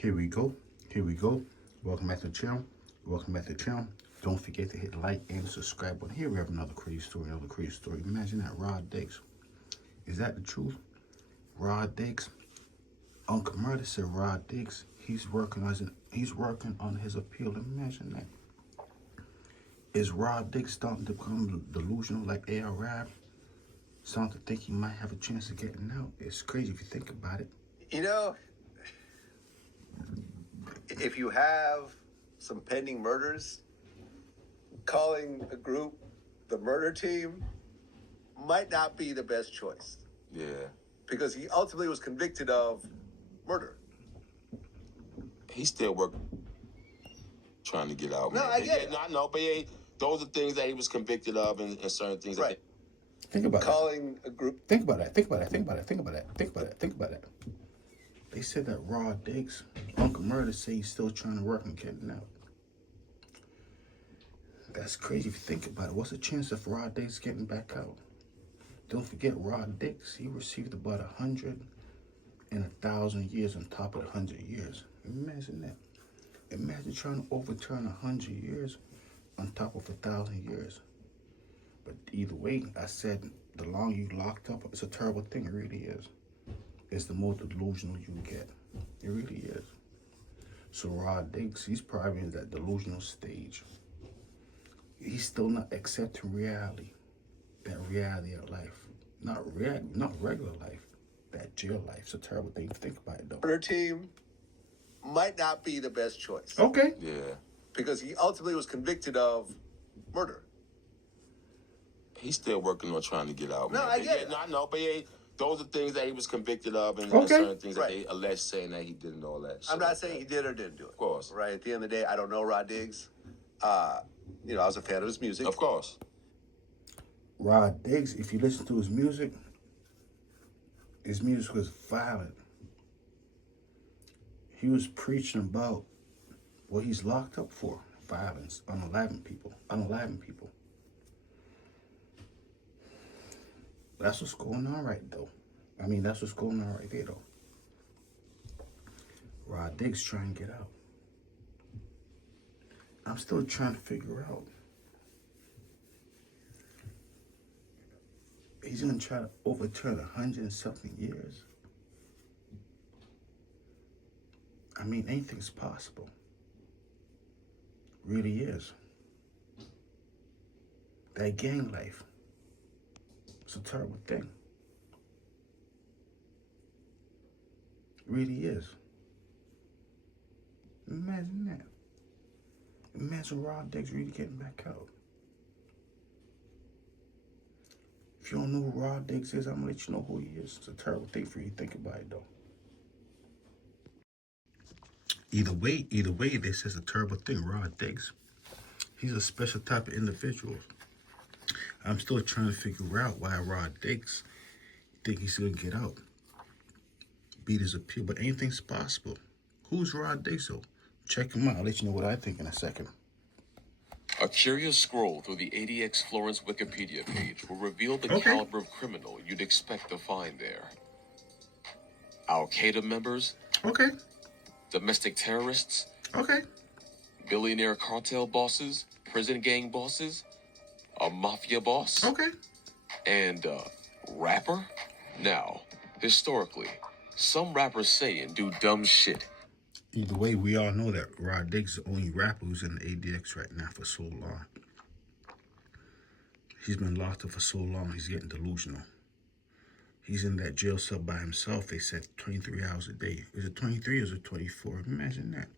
Here we go. Here we go. Welcome back to the channel. Welcome back to the channel. Don't forget to hit like and subscribe button. Here we have another crazy story. Another crazy story. Imagine that. Rod Diggs. Is that the truth? Rod Diggs. Uncle Murder said Rod Diggs. He's working on his appeal. Imagine that. Is Rod Diggs starting to become delusional like A.R. Rab? Starting to think he might have a chance of getting out. It's crazy if you think about it. You know, if you have some pending murders, calling a group the murder team might not be the best choice. Yeah. Because he ultimately was convicted of murder. He's still working, trying to get out. No, man. I get it. No, I know, but yeah, those are things that he was convicted of and certain things. Right. Think about Calling a group. Think about that. Think about that. Think about that. Think about that. Think about that. Think about that. They said that Rod Diggs, Uncle Murder, say he's still trying to work on getting out. That's crazy if you think about it. What's the chance of Rod Diggs getting back out? Don't forget Rod Diggs. He received about 100 and 1,000 years on top of the 100 years. Imagine that. Imagine trying to overturn 100 years on top of 1,000 years. But either way, I said the longer you locked up, it's a terrible thing. It really is. It's the more delusional you get. It really is. So Rod Diggs, he's probably in that delusional stage. He's still not accepting reality. That reality of life. Not regular life. That jail life. It's a terrible thing to think about it though. Murder team might not be the best choice. Okay. Yeah. Because he ultimately was convicted of murder. He's still working on trying to get out. No, man. I But get yeah, it. no, I know, but yeah, those are things that he was convicted of and Okay. certain things that Right. they alleged saying that he didn't know all that shit. I'm not like saying that. he did or didn't do it. Of course. Right. At the end of the day, I don't know Rod Diggs. I was a fan of his music. Of course. Rod Diggs, if you listen to his music was violent. He was preaching about what he's locked up for. Violence, unaliving people. That's what's going on right though. That's what's going on right there though. Rod Diggs trying to get out. I'm still trying to figure out. He's gonna try to overturn 100 and something years. Anything's possible. Really is. That gang life. It's a terrible thing. Really is. Imagine that. Imagine Rod Diggs really getting back out. If you don't know who Rod Diggs is, I'm gonna let you know who he is. It's a terrible thing for you to think about it though. Either way, this is a terrible thing. Rod Diggs. He's a special type of individual. I'm still trying to figure out why Rod Diggs think he's gonna get out. Beat his appeal, but anything's possible. Who's Rod Diggs though? Check him out. I'll let you know what I think in a second. A curious scroll through the ADX Florence Wikipedia page will reveal the Okay. caliber of criminal you'd expect to find there. Al-Qaeda members, Okay. domestic terrorists, Okay. billionaire cartel bosses, prison gang bosses, a mafia boss, Okay. and a rapper? Now, historically, some rappers say and do dumb shit. Either way, we all know that Rod Diggs is the only rapper who's in the ADX right now for so long. He's been locked up for so long, he's getting delusional. He's in that jail cell by himself, they said 23 hours a day. Is it 23 or is it 24? Imagine that.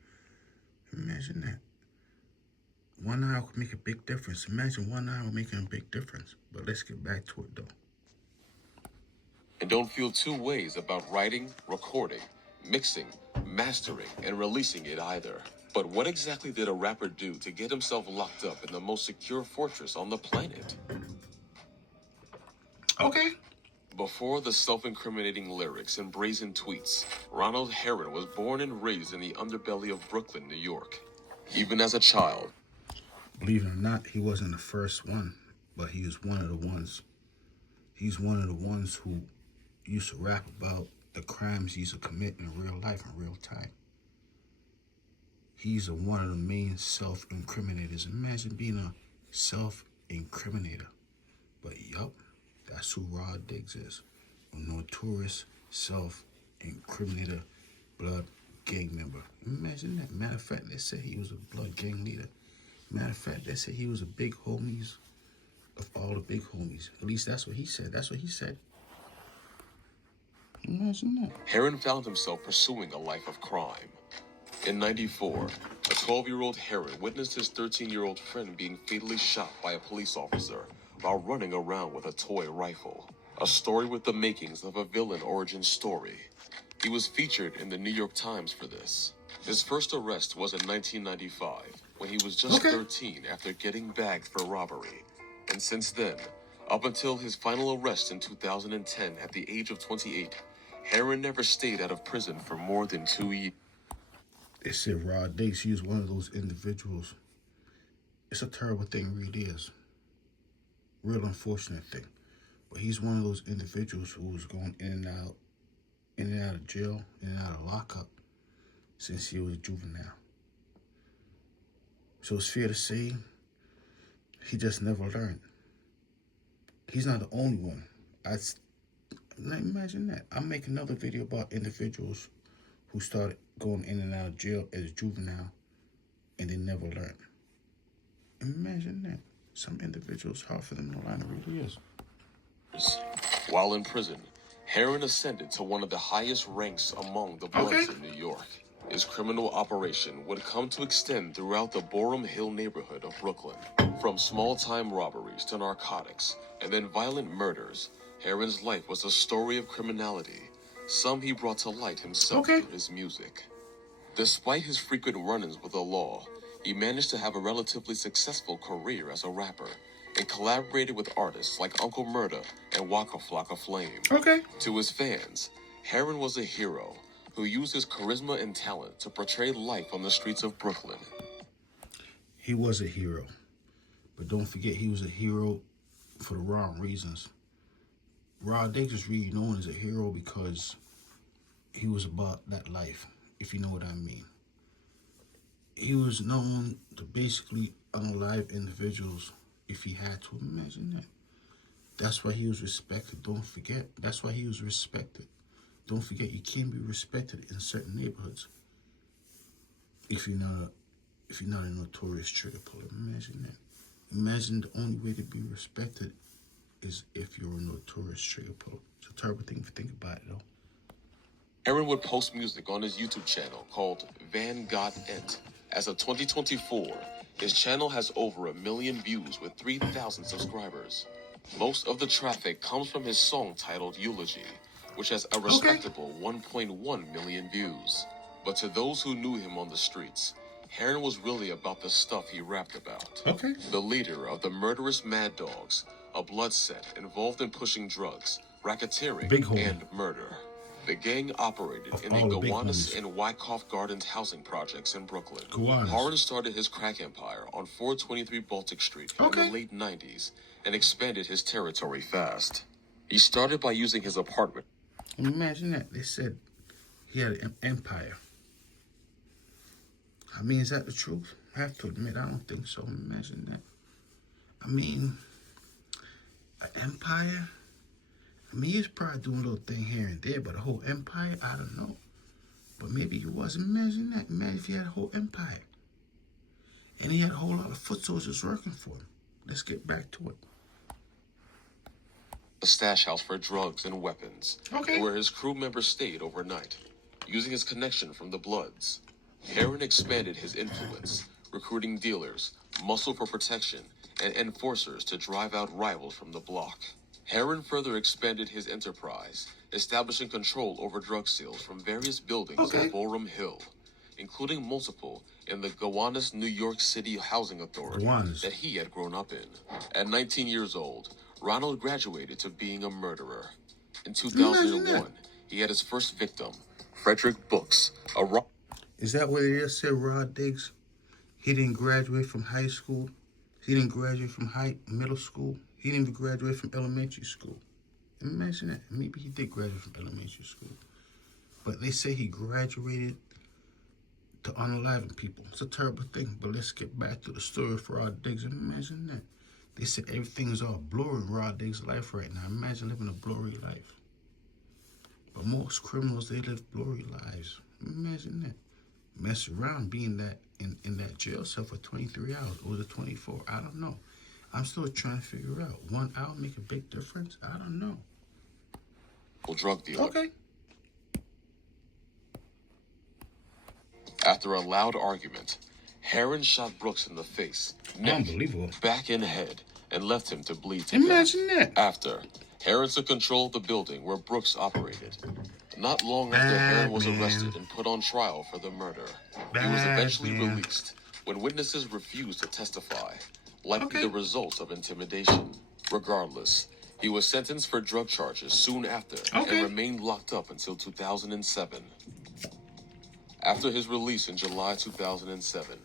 Imagine that. 1 hour could make a big difference. Imagine 1 hour making a big difference. But let's get back to it though. And don't feel two ways about writing, recording, mixing, mastering, and releasing it either. But what exactly did a rapper do to get himself locked up in the most secure fortress on the planet? Okay. Before the self-incriminating lyrics and brazen tweets, Ronald Herron was born and raised in the underbelly of Brooklyn, New York. Even as a child, Believe it or not, he wasn't the first one, but he was one of the ones. He's one of the ones who used to rap about the crimes he used to commit in real life, in real time. He's one of the main self-incriminators. Imagine being a self-incriminator. But yup, that's who Rod Diggs is. A notorious self-incriminator, blood gang member. Imagine that. Matter of fact, they said he was a blood gang leader. Matter of fact, they said he was a big homies of all the big homies. At least that's what he said. That's what he said. Imagine that. Heron found himself pursuing a life of crime. In '94, a 12-year-old Heron witnessed his 13-year-old friend being fatally shot by a police officer while running around with a toy rifle. A story with the makings of a villain origin story. He was featured in the New York Times for this. His first arrest was in 1995, when he was just 13 after getting bagged for robbery. And since then, up until his final arrest in 2010 at the age of 28, Heron never stayed out of prison for more than 2 years. They said Rod Diggs, he was one of those individuals. It's a terrible thing, it really is. Real unfortunate thing. But he's one of those individuals who was going in and out of jail, in and out of lockup since he was a juvenile. So it's fair to say he just never learned. He's not the only one. Imagine that. I'll make another video about individuals who started going in and out of jail as juvenile and they never learned. Imagine that. Some individuals, hard for them to learn, it really is. While in prison, Heron ascended to one of the highest ranks among the Bloods in New York. His criminal operation would come to extend throughout the Boerum Hill neighborhood of Brooklyn. From small-time robberies to narcotics and then violent murders, Heron's life was a story of criminality. Some he brought to light himself through his music. Despite his frequent run-ins with the law, he managed to have a relatively successful career as a rapper and collaborated with artists like Uncle Murda and Waka Flocka Flame. To his fans, Heron was a hero who used his charisma and talent to portray life on the streets of Brooklyn. He was a hero. But don't forget, he was a hero for the wrong reasons. Rod Diggs is really known as a hero because he was about that life, if you know what I mean. He was known to basically unalive individuals if he had to. Imagine that. That's why he was respected. Don't forget. That's why he was respected. Don't forget, you can't be respected in certain neighborhoods if you're not a notorious trigger puller. Imagine that. Imagine the only way to be respected is if you're a notorious trigger puller. It's a terrible thing if you think about it, though. Heron would post music on his YouTube channel called Van Got Ent. As of 2024, his channel has over 1 million views with 3,000 subscribers. Most of the traffic comes from his song titled Eulogy, which has a respectable 1.1 million views. But to those who knew him on the streets, Heron was really about the stuff he rapped about. The leader of the murderous Mad Dogs, a blood set involved in pushing drugs, racketeering, and murder. The gang operated in the Gowanus and Wyckoff Gardens housing projects in Brooklyn. Heron started his crack empire on 423 Baltic Street in the late 90s and expanded his territory fast. He started by using his apartment. Imagine that. They said he had an empire. I mean, is that the truth? I have to admit, I don't think so. Imagine that. I mean, an empire? I mean, he was probably doing a little thing here and there, but a whole empire? I don't know. But maybe he was. Imagine that. Imagine if he had a whole empire. And he had a whole lot of foot soldiers working for him. Let's get back to it. A stash house for drugs and weapons, where his crew members stayed overnight. Using his connection from the Bloods, Heron expanded his influence, recruiting dealers, muscle for protection, and enforcers to drive out rivals from the block. Heron further expanded his enterprise, establishing control over drug sales from various buildings in Boerum Hill, including multiple in the Gowanus, New York City Housing Authority that he had grown up in. At 19 years old, Ronald graduated to being a murderer. In 2001, he had his first victim, Frederick Brooks, Is that what it is? Said Rod Diggs? He didn't graduate from high school. He didn't graduate from middle school. He didn't even graduate from elementary school. Imagine that. Maybe he did graduate from elementary school. But they say he graduated to unalive people. It's a terrible thing. But let's get back to the story for Rod Diggs. Imagine that. They said everything is all blurry in Rod Diggs' life right now. Imagine living a blurry life. But most criminals, they live blurry lives. Imagine that. Mess around being that in that jail cell for 23 hours. Or was it 24? I don't know. I'm still trying to figure out. 1 hour make a big difference? I don't know. Drug dealer. Okay. After a loud argument, Heron shot Brooks in the face, neck, Unbelievable. back, and head, and left him to bleed to Imagine death. that. After, Heron took control of the building where Brooks operated. Not long after Heron was arrested and put on trial for the murder, he was eventually released when witnesses refused to testify, likely the result of intimidation. Regardless, he was sentenced for drug charges soon after and remained locked up until 2007. After his release in July 2007,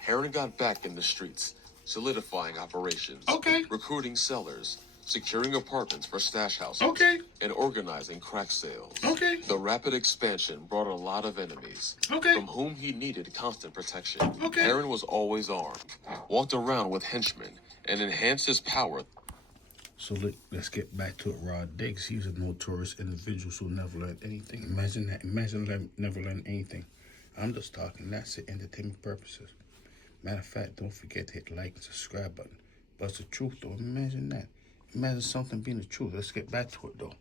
Heron got back in the streets, solidifying operations, recruiting sellers, securing apartments for stash houses, and organizing crack sales. The rapid expansion brought a lot of enemies, from whom he needed constant protection. Heron was always armed, walked around with henchmen, and enhanced his power. So let's get back to it. Rod Diggs, he was a notorious individual who never learned anything. Imagine that. Imagine never learning anything. I'm just talking. That's it. Entertainment purposes. Matter of fact, don't forget to hit the like and subscribe button. But it's the truth, though. Imagine that. Imagine something being the truth. Let's get back to it, though.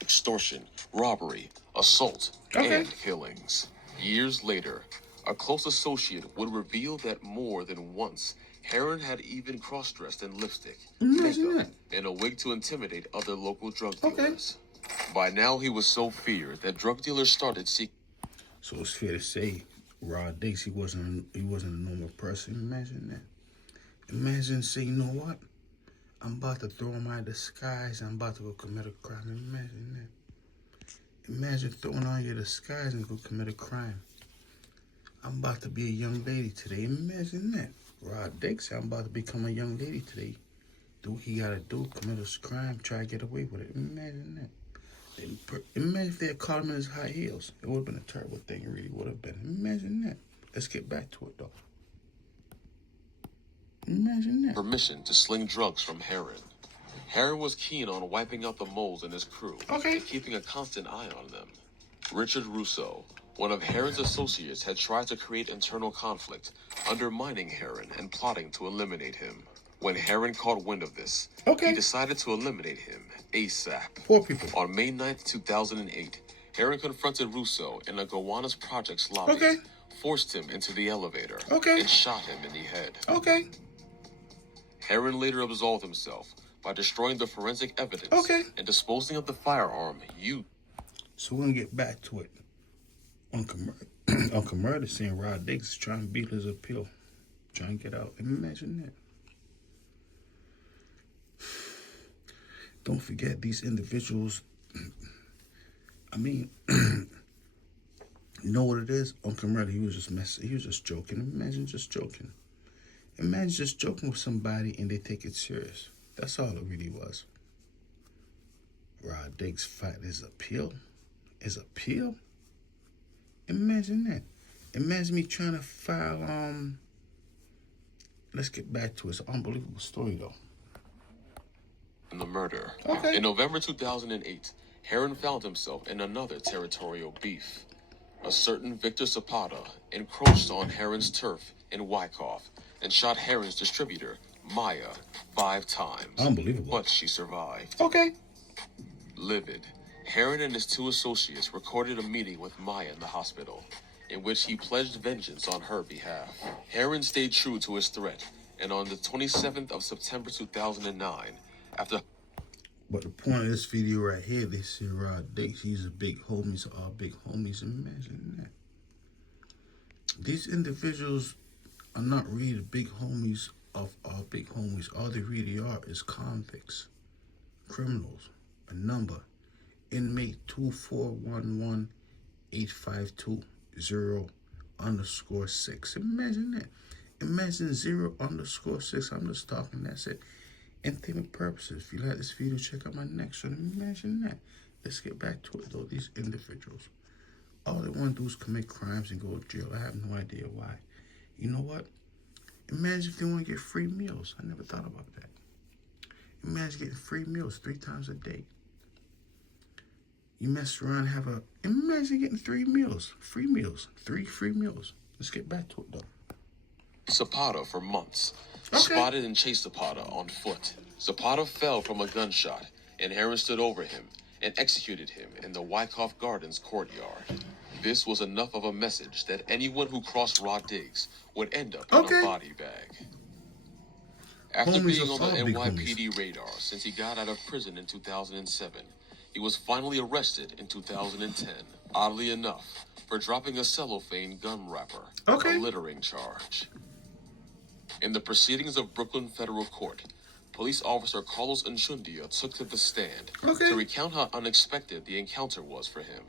Extortion, robbery, assault, and killings. Years later, a close associate would reveal that more than once, Heron had even cross-dressed in lipstick, makeup, and a wig to intimidate other local drug dealers. By now, he was so feared that drug dealers started seeking. So it's fair to say, Rod Diggs, he wasn't a normal person. Imagine that. Imagine saying, you know what? I'm about to throw on my disguise. I'm about to go commit a crime. Imagine that. Imagine throwing on your disguise and go commit a crime. I'm about to be a young lady today. Imagine that. Rod Diggs, I'm about to become a young lady today. Do what he gotta do, commit a crime, try to get away with it. Imagine that. Imagine if they had caught him in his high heels. It would have been a terrible thing. It really would have been. Imagine that. Let's get back to it, though. Imagine that. Permission to sling drugs from Heron. Heron was keen on wiping out the moles in his crew and keeping a constant eye on them. Richard Russo, one of Heron's associates, had tried to create internal conflict, undermining Heron and plotting to eliminate him. When Heron caught wind of this, he decided to eliminate him ASAP. Poor people. On May 9th, 2008, Heron confronted Russo in a Gowanus Projects lobby, forced him into the elevator, and shot him in the head. Heron later absolved himself by destroying the forensic evidence and disposing of the firearm used. So we're going to get back to it. Uncle Murder saying Rod Diggs is trying to beat his appeal. Trying to get out. Imagine that. Don't forget these individuals. I mean, you know what it is? Uncle Murder, he was just messing. He was just joking. Imagine just joking. Imagine just joking with somebody and they take it serious. That's all it really was. Rod Diggs fight his appeal. His appeal? Imagine that. Imagine me trying to file, let's get back to it. It's an unbelievable story, though. In the murder. In November 2008, Heron found himself in another territorial beef. A certain Victor Zapata encroached on Heron's turf in Wyckoff and shot Heron's distributor, Maya, 5 times. Unbelievable. But she survived. Livid, Heron and his 2 associates recorded a meeting with Maya in the hospital, in which he pledged vengeance on her behalf. Heron stayed true to his threat, and on the 27th of September 2009, after... But the point of this video right here, they say Rod Diggs, he's a big homie, so all big homies. Imagine that. These individuals are not really the big homies of our big homies. All they really are is convicts, criminals. A number, inmate 2411852-0_6. Imagine that. Imagine 0_6. I'm just talking. That's it. Entertainment purposes. If you like this video, check out my next one. Imagine that. Let's get back to it, though. These individuals. All they want to do is commit crimes and go to jail. I have no idea why. You know what? Imagine if they want to get free meals. I never thought about that. Imagine getting free meals 3 times a day. You mess around, imagine getting 3 meals, free meals, 3 free meals. Let's get back to it though. Zapata for months. Okay. Spotted and chased Zapata on foot. Zapata fell from a gunshot, and Heron stood over him and executed him in the Wyckoff Gardens courtyard. This was enough of a message that anyone who crossed Rod Diggs would end up in a body bag. After Homies being are on the all big NYPD radar since he got out of prison in 2007, he was finally arrested in 2010, oddly enough, for dropping a cellophane gun wrapper, a littering charge. In the proceedings of Brooklyn Federal Court, police officer Carlos Nchundia took to the stand to recount how unexpected the encounter was for him.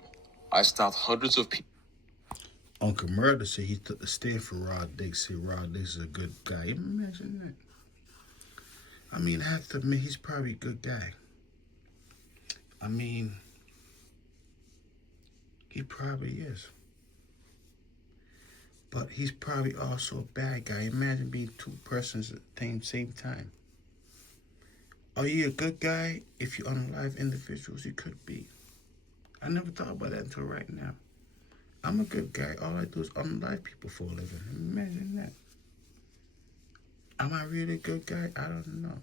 I stopped hundreds of people. Uncle Murder said he took the stand for Rod Diggs. Said Rod Diggs is a good guy. Imagine that. I mean, I have to admit, he's probably a good guy. I mean, he probably is. But he's probably also a bad guy. Imagine being 2 persons at the same time. Are you a good guy if you unalive individuals? You could be. I never thought about that until right now. I'm a good guy. All I do is unalive people for a living. Imagine that. Am I really a good guy? I don't know.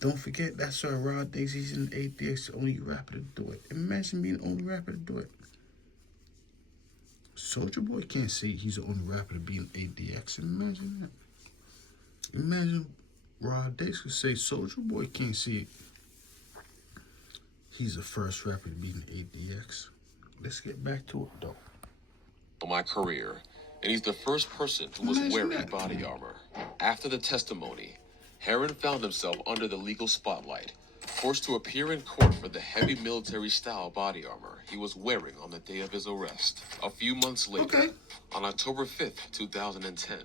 Don't forget, that's why Rod Diggs, he's in ADX, the only rapper to do it. Imagine being the only rapper to do it. Soulja Boy can't say he's the only rapper to be in ADX. Imagine that. Imagine Rod Diggs could say Soulja Boy can't say it. He's the first rapper to be in ADX. Let's get back to it, though. My career, and he's the first person who was wearing body armor. After the testimony, Heron found himself under the legal spotlight, forced to appear in court for the heavy military-style body armor he was wearing on the day of his arrest. A few months later, on October 5th, 2010,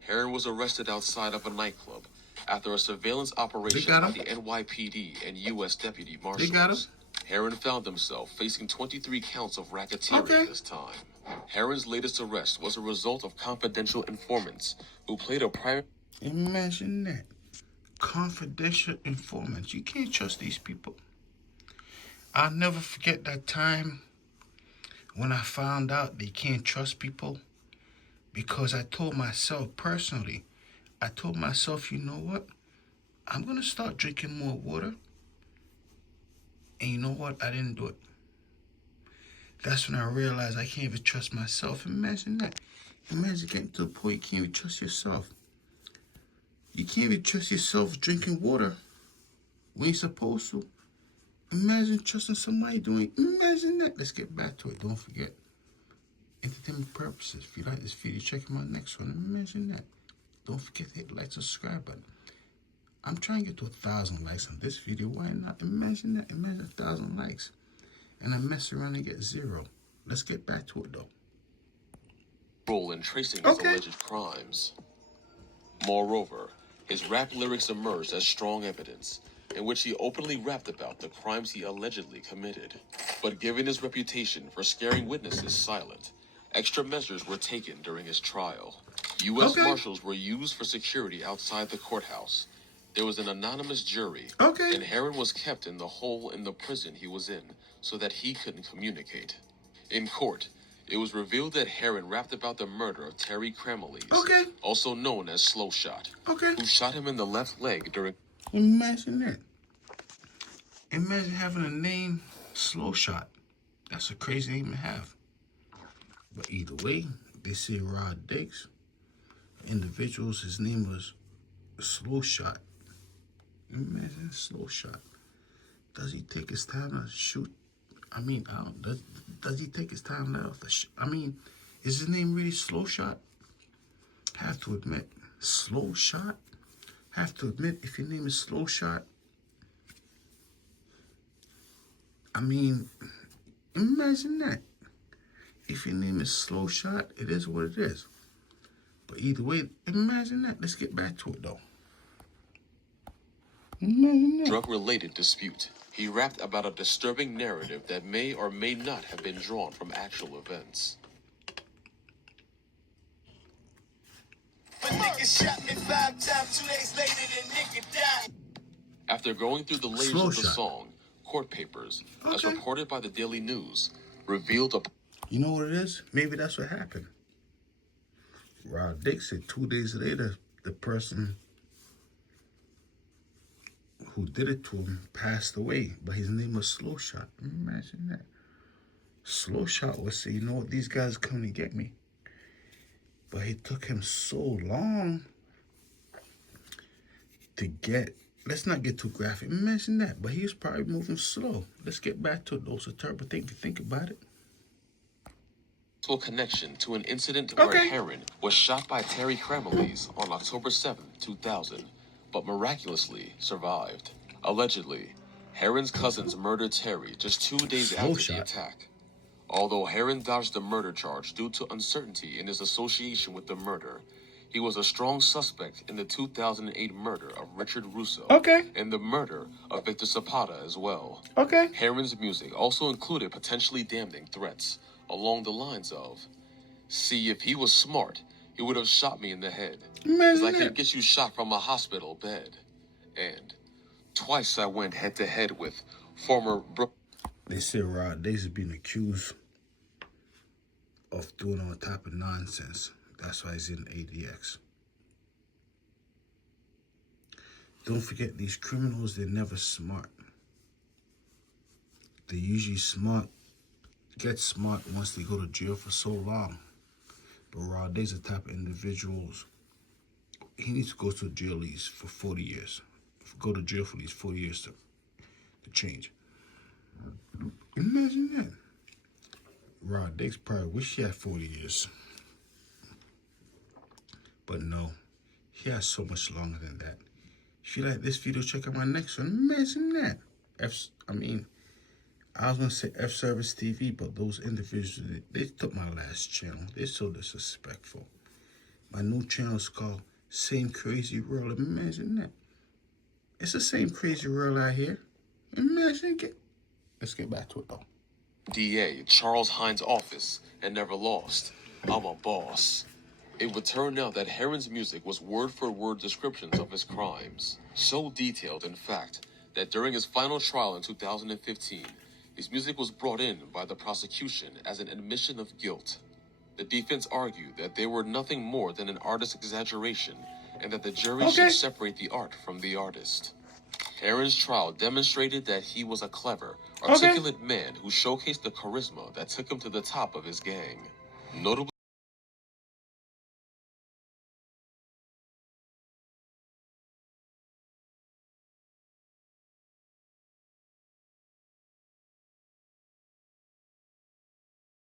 Heron was arrested outside of a nightclub after a surveillance operation by the NYPD and U.S. Deputy Marshals. Heron found himself facing 23 counts of racketeering this time. Heron's latest arrest was a result of confidential informants who played a private... Imagine that. Confidential informants. You can't trust these people. I'll never forget that time when I found out they can't trust people, because I told myself personally, you know what? I'm going to start drinking more water. And you know what? I didn't do it. That's when I realized I can't even trust myself. Imagine that. Imagine getting to the point you can't even trust yourself. You can't even trust yourself drinking water when you're supposed to. Imagine trusting somebody doing. Imagine that. Let's get back to it. Don't forget. Entertainment purposes. If you like this video, check my next one. Imagine that. Don't forget to hit the like, subscribe button. I'm trying to get to 1,000 likes on this video. Why not? Imagine that. Imagine 1,000 likes. And I mess around and get 0. Let's get back to it, though. Role in tracing his alleged crimes. Moreover, his rap lyrics emerged as strong evidence, in which he openly rapped about the crimes he allegedly committed. But given his reputation for scaring witnesses silent, extra measures were taken during his trial. U.S. Marshals were used for security outside the courthouse. There was an anonymous jury, and Heron was kept in the hole in the prison he was in so that he couldn't communicate. In court, it was revealed that Heron rapped about the murder of Terry Cramelese, also known as Slow Shot, who shot him in the left leg during... Imagine that. Imagine having a name, Slow Shot. That's a crazy name to have. But either way, they say Rod Diggs. Individuals, his name was Slow Shot. Imagine Slow Shot. Does he take his time to shoot? I mean, I don't, does he take his time to let off the I mean, is his name really Slow Shot? Have to admit, Slow Shot? Have to admit, if your name is Slow Shot, I mean, imagine that. If your name is Slow Shot, it is what it is. But either way, imagine that. Let's get back to it, though. Drug-related dispute. he rapped about a disturbing narrative that may or may not have been drawn from actual events. After going through the layers Slow of the shot. song, court papers, as Okay. reported by the Daily News, revealed a You know what it is? Maybe that's what happened. Rod Dick said 2 days later, the person who did it to him passed away, but his name was Slow Shot. Imagine that. Slow Shot would say, you know what, these guys come to get me. But it took him so long to get, let's not get too graphic. Imagine that, but he was probably moving slow. Let's get back to it, though. It's a terrible thing to think about it. connection to an incident where Okay. Heron was shot by Terry Cremeles on October 7, 2000, but miraculously survived. Allegedly, Heron's cousins murdered Terry just 2 days Slow after the shot. attack. Although Heron dodged the murder charge due to uncertainty in his association with the murder, he was a strong suspect in the 2008 murder of Richard Russo Okay. and the murder of Victor Zapata as well. Okay. Heron's music also included potentially damning threats along the lines of, "See, if he was smart, he would have shot me in the head. 'Cause Imagine I can that. get you shot from a hospital bed." And, "Twice I went head to head with former Brook." They say Rod Days is being accused of doing all type of nonsense. That's why he's in ADX. Don't forget, these criminals, they're never smart. They're usually get smart once they go to jail for so long. But Rod Days is the type of individuals, he needs to go to jail at least for 40 years. Go to jail for at least 40 years to change. Imagine that. Rod Diggs probably wish he had 40 years. But no, he has so much longer than that. If you like this video, check out my next one. Imagine that. I was going to say F Service TV, but those individuals, they took my last channel. They're so disrespectful. My new channel is called Same Crazy World. Imagine that. It's the same crazy world out here. Imagine it. Let's get back to it, though. DA Charles Hines' office and never lost. I'm a boss. It would turn out that Heron's music was word-for-word descriptions of his crimes. So detailed, in fact, that during his final trial in 2015, his music was brought in by the prosecution as an admission of guilt. The defense argued that they were nothing more than an artist's exaggeration and that the jury Okay. should separate the art from the artist. Heron's trial demonstrated that he was a clever, articulate man who showcased the charisma that took him to the top of his gang. Notably,